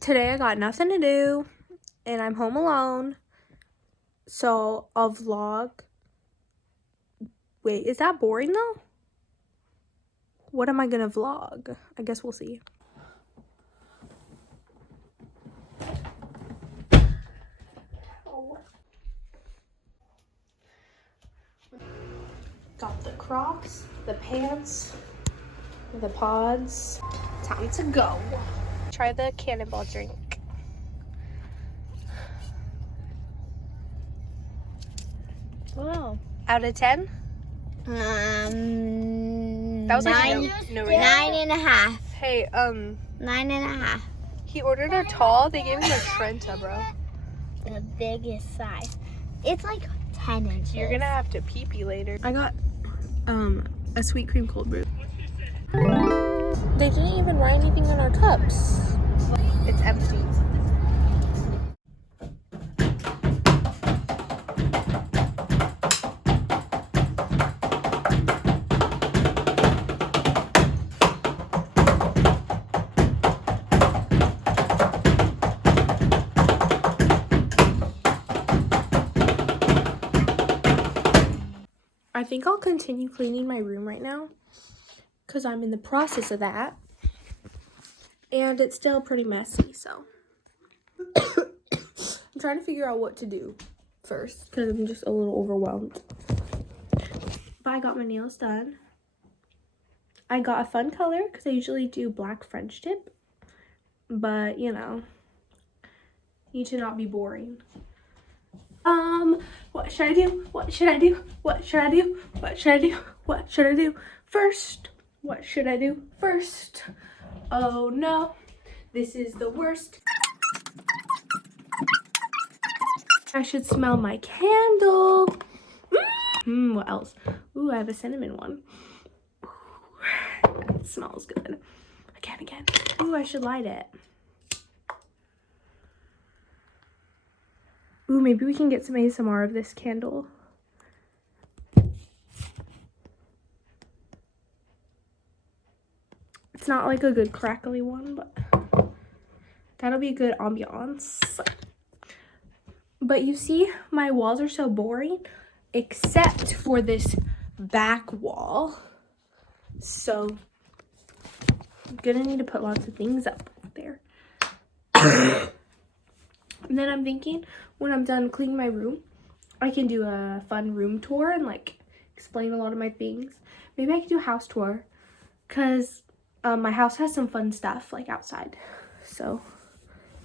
today I got nothing to do and I'm home alone. So I'll vlog. Wait, is that boring though? What am I gonna vlog? I guess we'll see. Got the Crocs, the pants, the pods. Time to go. Try the cannonball drink. Wow. Out of 10? That was like nine, no 9.5. Hey, 9.5. he ordered a tall. They gave him a Trenta, bro. The biggest size. It's like 10 inches. You're gonna have to pee-pee later. I got a sweet cream cold brew. They didn't even write anything on our cups. It's empty. I think I'll continue cleaning my room right now because I'm in the process of that. And it's still pretty messy, so. I'm trying to figure out what to do first because I'm just a little overwhelmed. But I got my nails done. I got a fun color because I usually do black French tip. But, you know, need to not be boring. What should I do? What should I do? What should I do? What should I do? What should I do first? What should I do first? Oh no, this is the worst. I should smell my candle. What else? Ooh, I have a cinnamon one. Ooh, it smells good. Again. Ooh, I should light it. Ooh, maybe we can get some ASMR of this candle. It's not like a good crackly one, but that'll be a good ambiance. But you see, my walls are so boring, except for this back wall. So I'm gonna need to put lots of things up there. And then I'm thinking, when I'm done cleaning my room, I can do a fun room tour and like explain a lot of my things. Maybe I can do a house tour because my house has some fun stuff like outside. So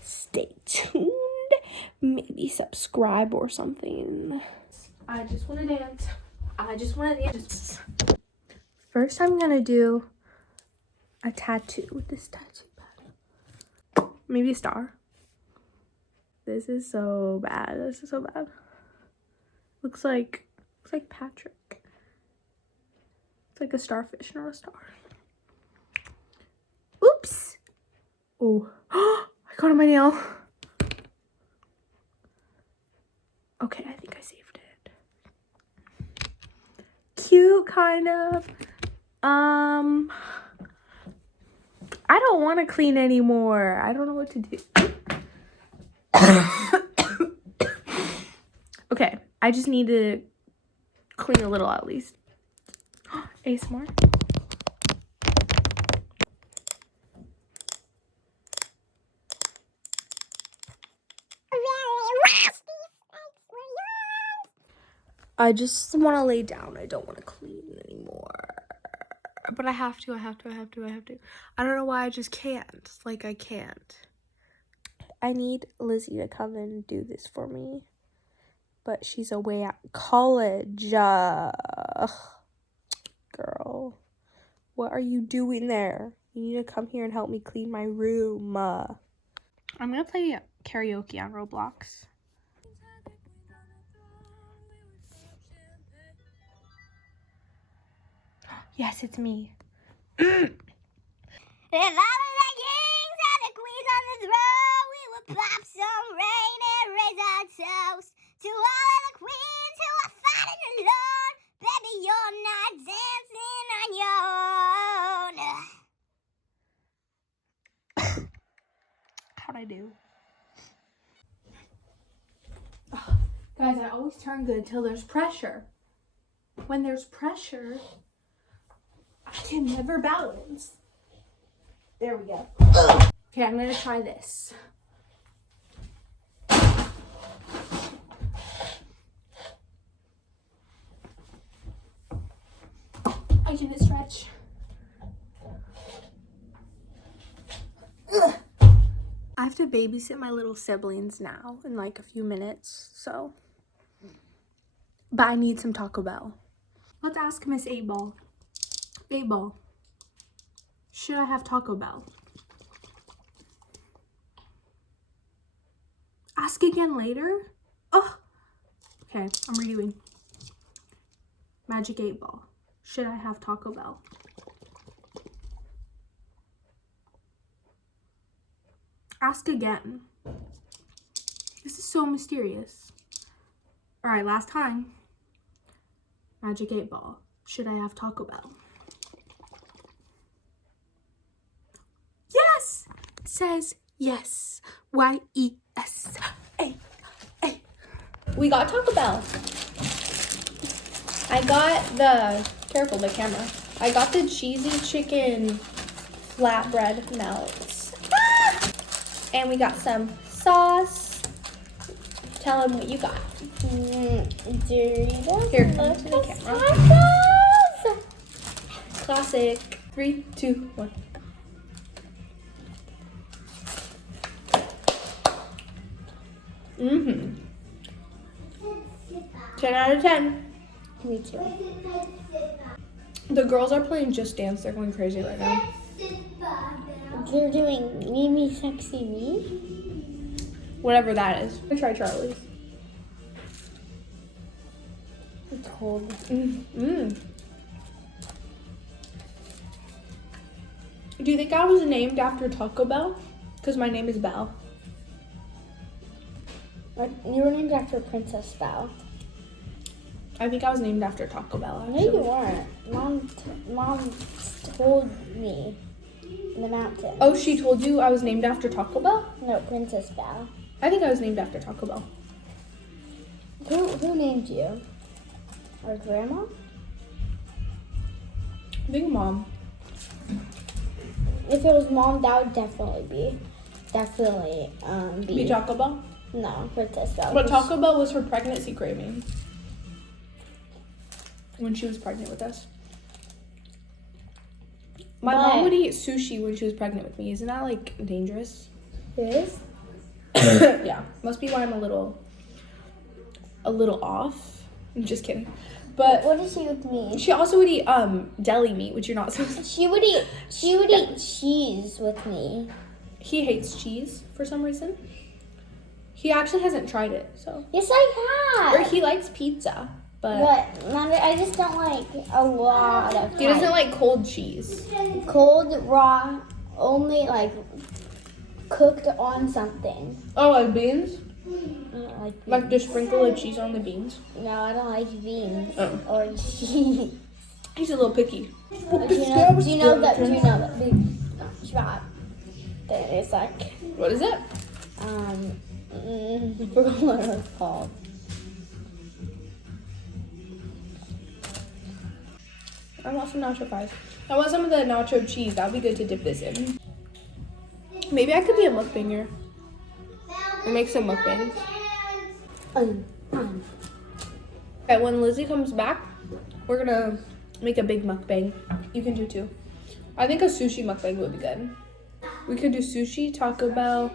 stay tuned. Maybe subscribe or something. I just want to dance. I just want to dance. First, I'm gonna do a tattoo with this tattoo pen. Maybe a star. This is so bad. This is so bad. Looks like Patrick. It's like a starfish, not a star. Oops. Oh, I got on my nail. Okay, I think I saved it. Cute, kind of. I don't want to clean anymore. I don't know what to do. Okay, I just need to clean a little at least. ASMR. I just want to lay down. I don't want to clean anymore. But I have to. I don't know why I just can't. Like, I can't. I need Lizzie to come and do this for me. But she's away at college. Girl. What are you doing there? You need to come here and help me clean my room. I'm going to play karaoke on Roblox. Yes, it's me. If all of the kings and the queens on the throne, we would pop some rain and raise our toast to all of the queens who are fighting alone. Baby, you're not dancing on your own. How'd I do? Ugh. Guys, I always turn good till there's pressure. When there's pressure, I can never balance. There we go. Okay, I'm gonna try this. I can stretch. Ugh. I have to babysit my little siblings now in like a few minutes, so. But I need some Taco Bell. Let's ask Miss 8-Ball. 8-Ball, should I have Taco Bell? Ask again later? Oh, okay, I'm redoing. Magic 8-Ball, should I have Taco Bell? Ask again. This is so mysterious. All right, last time. Magic 8-Ball, should I have Taco Bell? Yes! It says yes. Y-E-S. A. We got Taco Bell. I got careful, the camera. I got the cheesy chicken flatbread melts. Ah! And we got some sauce. Tell them what you got. Doritos. Here, come to the camera. Tacos. Classic. 3, 2, 1. Mm-hmm. 10 out of 10. Me too. The girls are playing Just Dance. They're going crazy right now. They're doing Me, Sexy Me. Whatever that is. I'm gonna try Charlie's. It's cold. Mm. Do you think I was named after Taco Bell? Because my name is Belle. You were named after Princess Belle. I think I was named after Taco Bell, No, actually. you weren't. Mom told me in the mountains. Oh, she told you I was named after Taco Bell? No, Princess Belle. I think I was named after Taco Bell. Who named you? Our grandma? I think Mom. If it was Mom, that would definitely be Be Taco Bell? No, Princess Belle. But Taco Bell was her pregnancy craving. When she was pregnant with us. My mom would eat sushi when she was pregnant with me. Isn't that like dangerous? It is? Yeah. Must be why I'm a little off. I'm just kidding. But What did she with me? she also would eat deli meat, which you're not supposed to. She would eat cheese with me. He hates cheese for some reason. He actually hasn't tried it, so. Yes, I Or have. he likes pizza, but I just don't like a lot of he doesn't like cold cheese. cold, raw, only like cooked on something. Oh, like beans? I don't like Like the sprinkle of cheese on the beans? No, I don't like beans Oh. or cheese. He's a little picky. Do you know that big shot that is like What is it? I forgot what it was called. I want some nacho fries. I want some of the nacho cheese. That would be good to dip this in. Maybe I could be a mukbanger. Or make some mukbangs. Okay, when Lizzie comes back, we're gonna make a big mukbang. You can do too. I think a sushi mukbang would be good. We could do sushi, Taco Bell.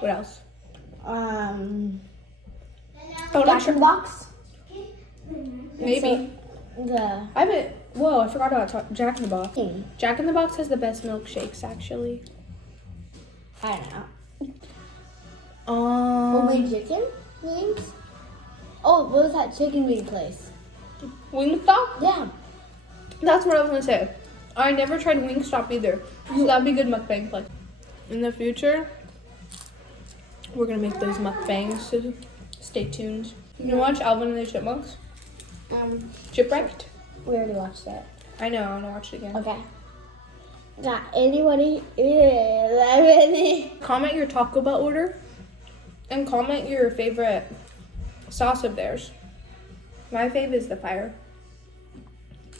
What else? Oh, Jack in the Box. Maybe. The I haven't. Whoa, I forgot about Jack in the Box. thing. Jack in the Box has the best milkshakes, actually. I don't know. Um, Homemade chicken wings. Oh, what was that chicken wing place? Wingstop? Yeah. That's what I was gonna say. I never tried Wingstop either, so that'd be good mukbang place. In the future, we're gonna make those mukbangs, so stay tuned. You watch Alvin and the Chipmunks? Shipwrecked? We already watched that. I know, I wanna watch it again. Okay. Got anybody? Yeah, Comment your Taco Bell order and comment your favorite sauce of theirs. My fave is the fire.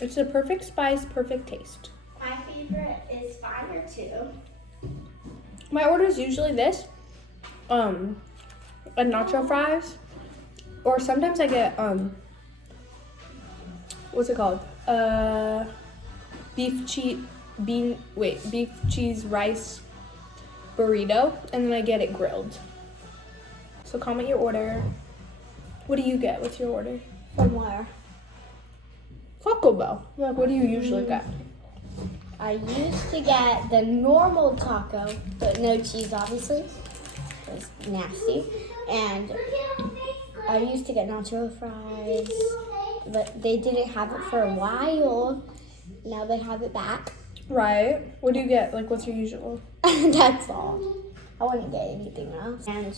It's a perfect spice, perfect taste. my favorite is fire too. My order is usually this, and nacho fries, or sometimes I get what's it called? Beef cheese rice burrito, and then I get it grilled. So comment your order. What do you get? What's your order? From where? Taco Bell. Like, what do you usually get? I used to get the normal taco, but no cheese, obviously. It's nasty. And I used to get nacho fries, but they didn't have it for a while. Now they have it back. Right. What do you get? Like, what's your usual? That's all. I wouldn't get anything else. And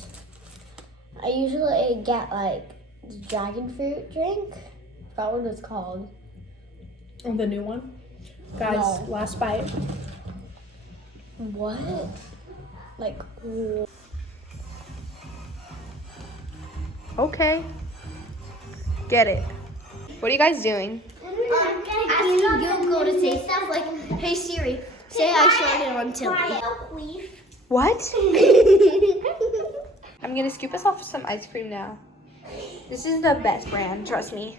I usually get like the dragon fruit drink. I forgot what it's called. And the new one? Guys, No. last bite. What? Like, Okay. Get it. What are you guys doing? asking Google to say stuff like, "Hey Siri, say I shorted on Tilly." What? I'm gonna scoop us off some ice cream now. This is the best brand, trust me.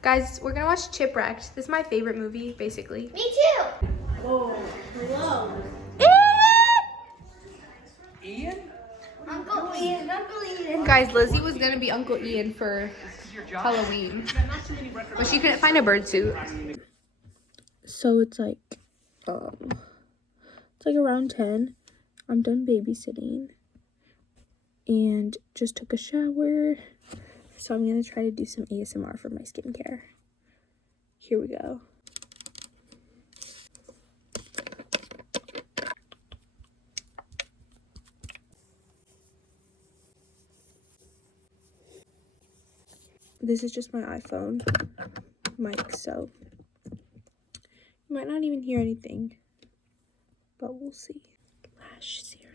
Guys, we're gonna watch Chipwrecked. This is my favorite movie, basically. Me too. Oh, hello. Ian? Uncle Ian, Uncle Ian. Guys, Lizzie was gonna be Uncle Ian for Halloween, but she couldn't find a bird suit. So it's like around 10. I'm done babysitting and just took a shower. So I'm gonna try to do some ASMR for my skincare. Here we go. This is just my iPhone mic, so you might not even hear anything, but we'll see. Lash serum.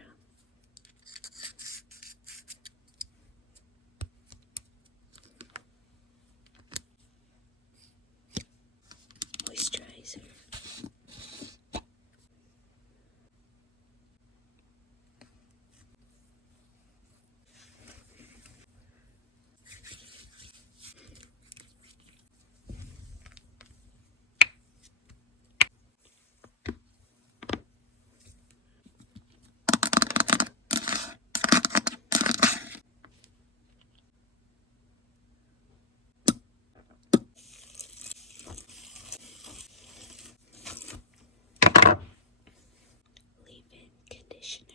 Moisturizer. Leave-in conditioner.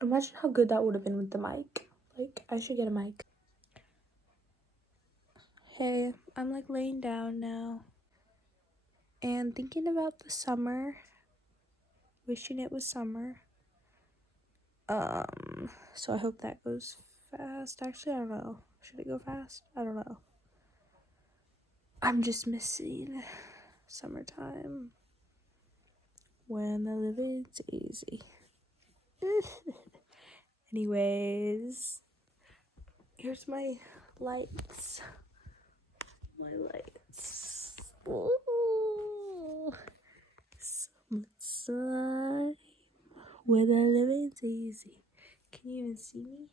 Imagine how good that would have been with the mic. Like, I should get a mic. Hey, I'm like laying down now and thinking about the summer, wishing it was summer. So I hope that goes fast. Actually, I don't know. Should it go fast? I don't know. I'm just missing summertime when the living's easy. Anyways, here's my lights. My lights. Ooh. Summertime when the living's easy. Can you even see me?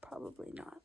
Probably not.